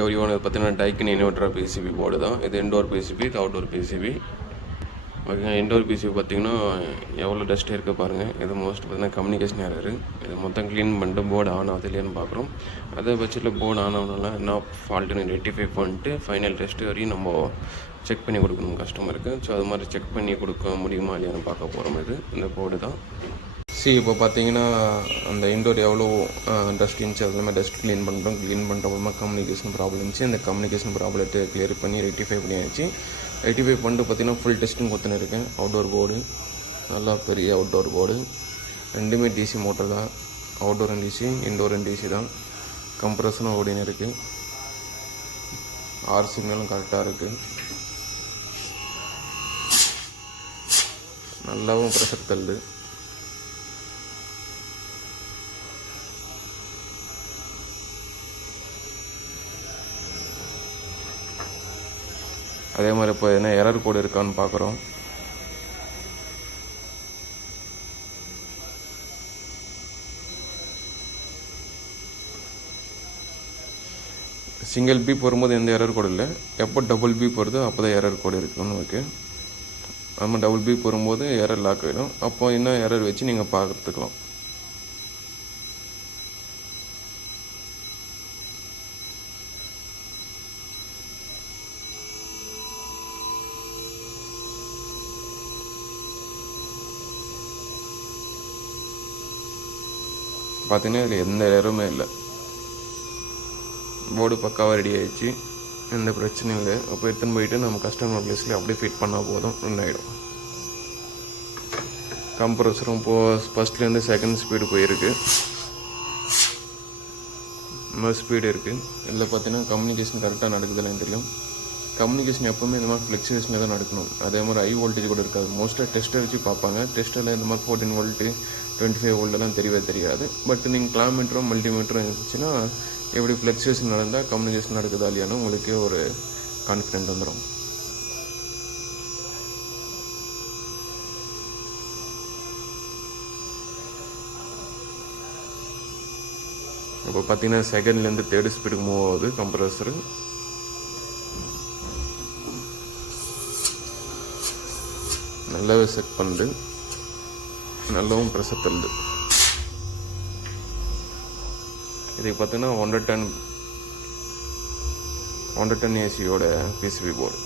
Everyone இது பார்த்தீங்கன்னா டைக்கின் inverter PCB board தான். இது இன்டோர் பிசிபி, இது அவுட்டோர் பிசிபி. ஓகேங்க. இன்டோர் பிசிபி பார்த்தீங்கன்னா எவ்வளோ டஸ்ட் இருக்குது பாருங்கள். இது மோஸ்ட் பார்த்தீங்கன்னா கம்யூனிகேஷன் எரர். இது மொத்தம் க்ளீன் பண்ணிட்டு போர்டு ஆன் ஆகுது இல்லையான்னு பார்க்குறோம். அதே பட்சத்தில் போர்டு ஆன் ஆகணும்னா என்ன ஃபால்ட்டுன்னு ரெக்டிஃபை பண்ணிட்டு ஃபைனல் டெஸ்ட் வரையும் நம்ம செக் பண்ணி கொடுக்கணும் கஸ்டமருக்கு. ஸோ அது மாதிரி செக் பண்ணி கொடுக்க முடியுமா இல்லையான்னு பார்க்க போகிறோம். இந்த போர்டு தான். இப்போ பார்த்தீங்கன்னா அந்த இன்டோர் எவ்வளோ டஸ்ட் இருந்துச்சு அதெல்லாமே டஸ்ட் க்ளீன் பண்ணுறோம். க்ளீன் பண்ணுற மூலமாக கம்யூனிகேஷன் ப்ராப்ளம் இருந்துச்சு. அந்த கம்யூனிகேஷன் ப்ராப்ளத்தை கிளியர் பண்ணி ரெக்டிஃபை பண்ணியாச்சு. ரெக்டிஃபை பண்ணிட்டு பார்த்தீங்கன்னா ஃபுல் டெஸ்டிங் கொடுத்துன்னு இருக்கேன். அவுட்டோர் போர்டு நல்லா பெரிய அவுட்டோர் போர்டு. ரெண்டுமே டிசி மோட்டர் தான். Outdoor and DC, indoor and DC தான். கம்ப்ரஸரும் ஓடின்னு இருக்குது. ஆர் சிக்னலும் கரெக்டாக இருக்குது. நல்லாவும் ப்ரெஷர் தள்ளுது. அதே மாதிரி இப்போ என்ன எரர் கோடு இருக்கான்னு பார்க்குறோம். சிங்கிள் பீப் வரும்போது எந்த எரர் கோடு இல்லை. எப்போ டபுள் பீப் வருதோ அப்போ தான் எரர் கோடு இருக்குன்னு. ஓகே, நம்ம டபுள் பீப் வரும்போது எரர் லாக் ஆகிடும். அப்போ என்ன எரர் வச்சு நீங்கள் பார்த்துக்கலாம். பார்த்தீங்கன்னா இதில் எந்த எரருமே இல்லை. போர்டு பக்காவாக ரெடி ஆகிடுச்சு. எந்த பிரச்சனையும் இல்லை. அப்போ எடுத்துன்னு போயிட்டு நம்ம கஸ்டமர் பிளேஸில் அப்படியே ஃபிட் பண்ணால் போதும், ரன் ஆகிடும். கம்ப்ரஸரும் ஃபஸ்ட்லேருந்து செகண்ட் ஸ்பீடு போயிருக்கு. இன்னொரு ஸ்பீடு இருக்குது. இதில் பார்த்தீங்கன்னா கம்யூனிகேஷன் கரெக்டாக நடக்குதுன்னு தெரியும். கம்யூனிகேஷன் எப்போவுமே இந்த மாதிரி ஃப்ளெக்சுவேஷனில் தான் நடக்கணும். அதே மாதிரி ஹை வோல்டேஜ் கூட இருக்காது. மோஸ்ட்டாக டெஸ்ட்டை வச்சு பார்ப்பாங்க. டெஸ்ட்டில் இந்த மாதிரி 14 வோல்ட்டு 25 வோல்ட்டெல்லாம் தெரியவே தெரியாது. பட் நீங்கள் கிளாமீட்டரும் மல்டிமீட்டரும் இருந்துச்சுன்னா எப்படி ஃப்ளெக்சுவேஷன் நடந்தால் கம்யூனிகேஷன் நடக்குதா இல்லையான்னு உங்களுக்கே ஒரு கான்ஃபிடென்ட் வந்துடும். இப்போ பார்த்தீங்கன்னா செகண்ட்லேருந்து தேர்ட் ஸ்பீடுக்கு மூவ் ஆகுது கம்ப்ரஸரு. நல்லாவே செட் பண்ணுது. நல்லாவும் ப்ரெஷர் தள்ளுது. இதுக்கு பார்த்தீங்கன்னா 110 ஏசியோட பிசிபி போர்டு.